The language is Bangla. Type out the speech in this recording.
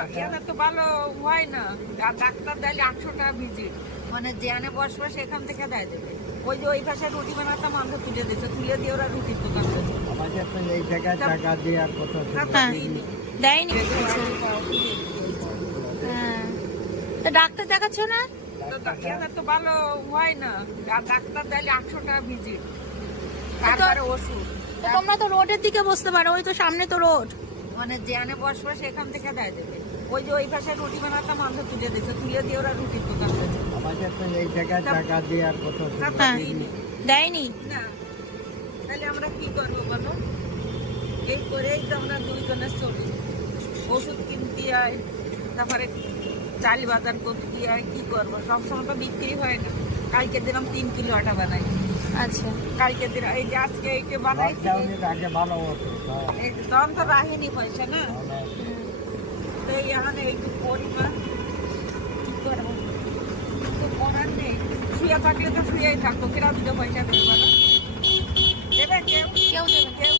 এখানে তো ভালো হয় না, আর ডাক্তার দিলে 800 টাকা ভিজিট, মানে যেখানে বসবে সেখান থেকে দেবে। ওই যে ওই পাশে রুটি বানাতাম, আমরা তুলে দিচ্ছে, তুলে দিয়ে ওরা রুটির দোকান করেছে। আমাকে তো এই জায়গায় টাকা দিয়ে আর কত হ্যাঁ, দেয়নি। হ্যাঁ, তো ডাক্তার দেখাচ্ছ না? এখানে তো ভালো হয় না, আর ডাক্তার দিলে 800 টাকা ভিজিট, তারপরে ওষুধ। তো তোমরা তো রোডের দিকে বসতে পারো, ওই তো সামনে তো রোড। মানে যেখানে বসবে সেখান থেকে দেবে। ওই যে ওই পাশে রুটি বানাতাম, আমরা তুলে দিচ্ছে, তুলে দিয়ে ওরা রুটির দোকান করেছে। আমাকে তো এই জায়গায় টাকা দিয়ে আর কত হ্যাঁ, দেয়নি। না, তাহলে আমরা কি করবো বলো? এই করেই তো আমরা দুইজনে চলি, ওষুধ কিনতে হয়, তারপরে চাল বাজার করতে হয়, কি করবো? সবসময় তো বিক্রি হয় না। কালকে দিলাম 3 কিলো আটা বানাই, আচ্ছা, কালকে দিলাম, এই যে আজকে এইটা বানাই, লকডাউনের আগে ভালো হতো তখন তো রাহেনি পয়সা না, তাহলে তো এখানে একটু পরিমাণ কি করবো, তো করার নেই। শুয়ে থাকলে তো শুয়েই থাকবো, কিরা দুটো পয়সা দেবে।